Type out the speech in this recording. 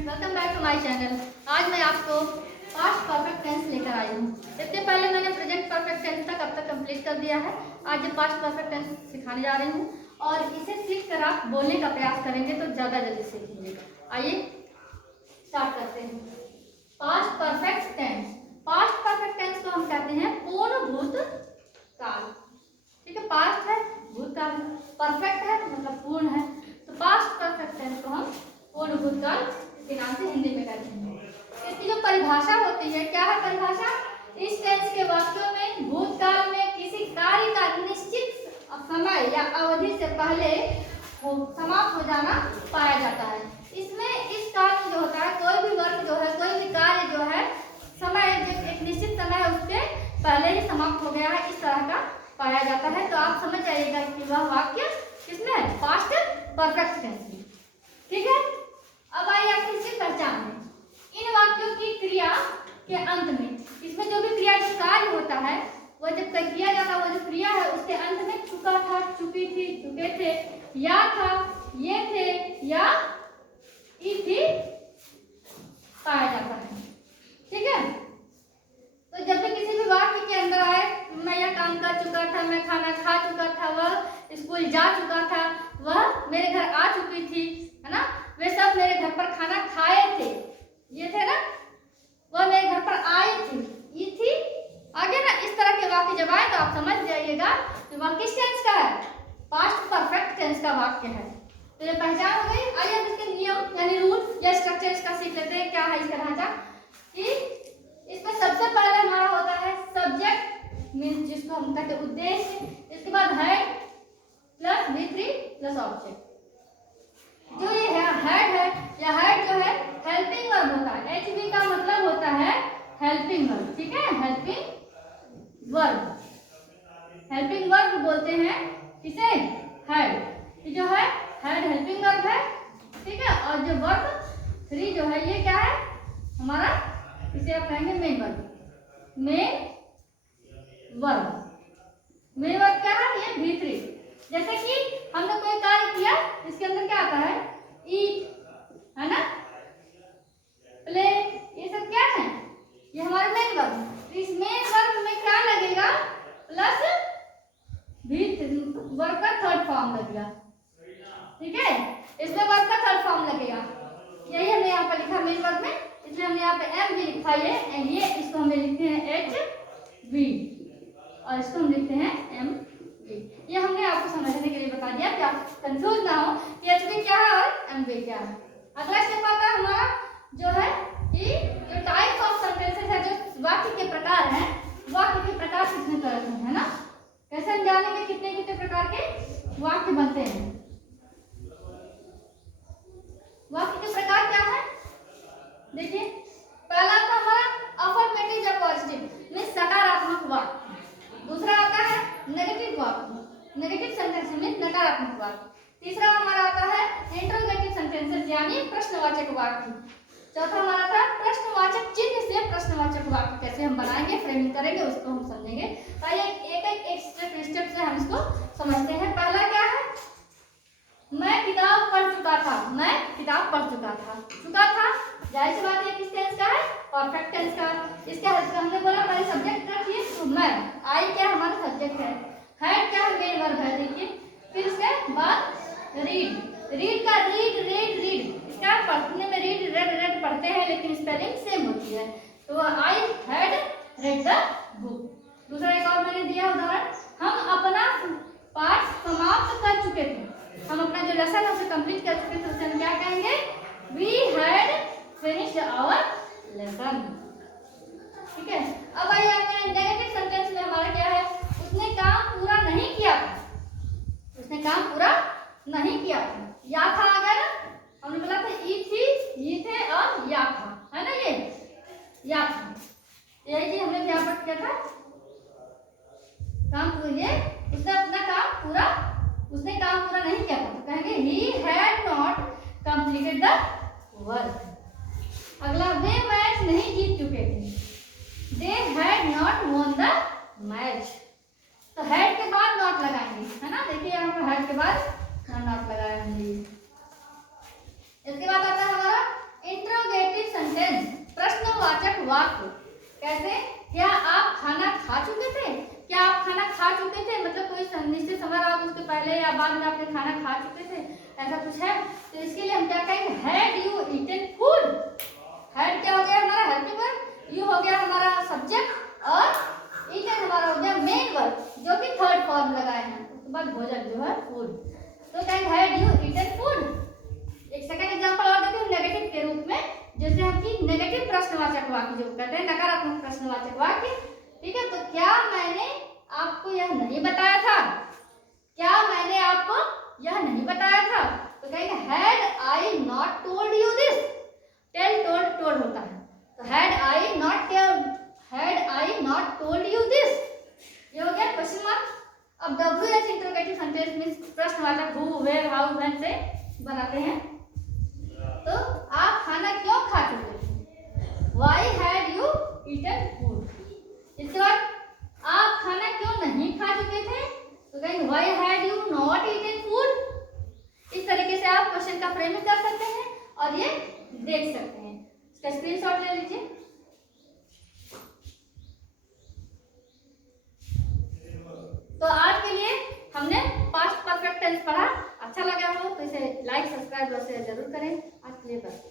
Welcome back to my channel. आज मैं आपको पास्ट परफेक्ट टेंस लेकर आई हूँ। इससे पहले मैंने प्रेजेंट परफेक्ट टेंस तक अब तक कंप्लीट कर दिया है। आज ये पास्ट परफेक्ट टेंस सिखाने जा रही हूँ और इसे सीख कर आप बोलने का प्रयास करेंगे तो ज़्यादा जल्दी सीखेंगे। आइए स्टार्ट करते हैं। Past perfect tense. Past perfect tense को हम कहते हैं पूर्ण भूतकाल। ठीक है, पास्ट है, भूतकाल है, परफेक्ट है मतलब पूर्ण है, तो पास्ट परफेक्ट टेंस को हम पूर्ण भूतकाल के नाम से हिंदी में कहते हैं। इसकी जो परिभाषा होती है, क्या है परिभाषा? इस टेंस के वाक्यों में भूतकाल में किसी कार्य का निश्चित समय या अवधि से पहले समाप्त हो जाना पाया जाता है। इसमें इस काल में जो होता है, कोई भी वर्क जो है, कोई भी कार्य जो है, समय जो एक निश्चित समय है उसके पहले ही समाप्त हो गया है, इस तरह का पाया जाता है। तो आप समझ जाइएगा कि वह वाक्य किसमें है? पास्ट परफेक्ट टेंस में। ठीक है, अब आइए आप इसकी पहचान में। इन वाक्यों की क्रिया के अंत में, इसमें जो भी क्रिया जो कार्य होता है वह जब तक किया जाता है, वो जो क्रिया है उसके अंत में चुका था, चुकी थी, चुके थे, या था, ये थे, या ई थी पाया जाता है। ठीक है, तो जब भी किसी भी वाक्य के अंदर आए, मैं यह काम कर चुका था, मैं खाना खा चुका था, वह स्कूल जा चुका था, वह मेरे घर आ चुकी थी, है ना, वे सब मेरे घर पर खाना खाए थे, ये थे ना, वह मेरे घर पर आई थी, ये थी, आगे ना इस तरह के वाक्य जब आए तो आप समझ जाइएगा कि वह किस टेंस का है? पास्ट परफेक्ट टेंस का वाक्य है। तो ये पहचान हो गई। आइए अब इसके नियम यानी रूल या स्ट्रक्चर इसका सीख लेते हैं। क्या है इसका ढांचा? कि इसमें सबसे पहले हमारा होता है सब्जेक्ट, मीन्स जिसको हम कहते हैं उद्देश्य, इसके बाद head plus V3 plus object. जो ये हेड है, या हेड जो है हेल्पिंग वर्ब होता है। HV का मतलब होता है हेल्पिंग वर्ब। ठीक है, हेल्पिंग वर्ब, हेल्पिंग वर्ब बोलते हैं किसे? हेड। ये जो है हेड हेल्पिंग वर्ब है। ठीक है, और जो वर्ब 3 जो है ये क्या है हमारा? इसे आप कहेंगे main verb. Main verb, main verb क्या है? ये V3। जैसे कि हमने कोई कार्य किया, इसके अंदर क्या आता है? ईट, है ना, प्ले, ये सब क्या है? ये हमारे मेन वर्ब। इस मेन वर्ब में क्या लगेगा? प्लस वर्ब का थर्ड फॉर्म लगेगा। ठीक है, इसमें वर्ब का थर्ड फॉर्म लगेगा। यही हमने यहाँ पर लिखा मेन वर्ब में, इसलिए हमने यहाँ पे एम भी लिखा है, ये इसको हमें लिखते हैं HV और इसको हम लिखते हैं MV। ये हमने आपको समझने के लिए बता दिया कि आप कंफ्यूज ना हो कि HV क्या है और MV क्या है। अगला स्टेप आता है हमारा जो है कि जो टाइप्स ऑफ सेंटेंसेस है, जो वाक्य के प्रकार हैं, वाक्य के प्रकार कितने तरह के हैं ना, कैसे हम जानेंगे कितने कितने प्रकार के वाक्य बनते हैं। वाक्य के प्रकार क्या है? देखिए, पहला आता है हमारा अफर्मेटिव या पॉजिटिव, मीन्स सकारात्मक वाक्य। दूसरा आता है नेगेटिव वाक्य, नेगेटिव सेंटेंस मीन्स नकारात्मक वाक्य। तीसरा हमारा आता है इंटरोगेटिव सेंटेंसेस यानी प्रश्नवाचक वाक्य। चौथा हमारा था प्रश्नवाचक चिन्ह से प्रश्नवाचक वाक्य कैसे हम बनाएंगे, फ्रेमिंग करेंगे, उसको हम समझेंगे। आइए एक स्टेप से हम इसको समझते हैं। पहला क्या है? मैं किताब पढ़ चुका था, मैं किताब पढ़ चुका था। चुका था जाहिर सी बात है किस टेंस का है? परफेक्ट टेंस का। इसके हद हमने बोला पहले सब्जेक्ट रखिए, तो मैं, आई क्या हमारा सब्जेक्ट है, हेड क्या है? मेन वर्ब है। देखिए, फिर उसके बाद रीड, रीड का रीड, रीड क्या पढ़ने में रीड रेड पढ़ते हैं लेकिन स्पेलिंग सेम होती है, तो I had read the book. दूसरा एक और मैंने दिया उदाहरण, हम अपना पाठ समाप्त कर चुके थे, हम अपना जो लेसन है उसे कंप्लीट कर चुके थे, उसे हम क्या कहेंगे? We had finished our lesson. ठीक है, अब आइए नेगेटिव सेंटेंस में हमारा क्या है? उसने काम पूरा नहीं किया था, उसने काम पूरा नहीं किया था। या था आ गया ना, हमने बोला था ई थी, ये थे और या था, है ना, ये या था। यही चीज हमने यहाँ पर किया था, काम पूरा, ये उसने अपना काम पूरा, उसने काम पूरा नहीं किया था, तो कहेंगे he had not completed the work. अगला, वे मैच नहीं जीत चुके थे, they had not won the match. तो हैड के बाद नॉट लगाएंगे, है ना, देखिए यहाँ पर हैड के बाद नॉट लगाया हमने। इसके बाद आता है हमारा इंट्रो निश्चित समय आप उसके पहले या बाद में आपने खाना खा चुके थे, ऐसा कुछ है, तो इसके लिए हम क्या कहेंगे, had you eaten food. Had क्या हो गया हमारा हेल्पिंग वर्ब, यू हो गया हमारा सब्जेक्ट और ईटन हमारा हो गया मेन वर्ब जो कि थर्ड फॉर्म लगाए हैं, उसके बाद भोजन जो है फूड। तो कहेंगे हैड यू ईटन फूड। एक सेकंड एग्जांपल और देते हैं नेगेटिव के रूप में, जैसे हम कि नेगेटिव प्रश्नवाचक वाक्य जो कहते हैं, नकारात्मक प्रश्नवाचक वाक्य, ठीक है। तो क्या मैंने आपको यह नहीं बताया था, क्या मैंने आपको यह नहीं बताया था, तो कहेंगे had I not told you this. Tell told told होता है, तो had I not told you this, ये हो गया क्वेश्चन मार्क। अब WH इंटरोगेटिव सेंटेंस मींस प्रश्नवाचक हु, वेयर, हाउ, व्हेन से बनाते हैं। तो आप खाना क्यों खा चुके थे, why had you eaten food. इसके बाद आप खाना क्यों नहीं खा चुके थे, तो कहेंगे why had you not eaten food. इस तरीके से आप क्वेश्चन का फ्रेमिंग कर सकते हैं और ये देख सकते हैं। इसका स्क्रीनशॉट ले लीजिए। तो आज के लिए हमने पास्ट परफेक्ट टेंस पढ़ा, अच्छा लगा हो तो इसे लाइक सब्सक्राइब जरूर करें। आज के लिए बस।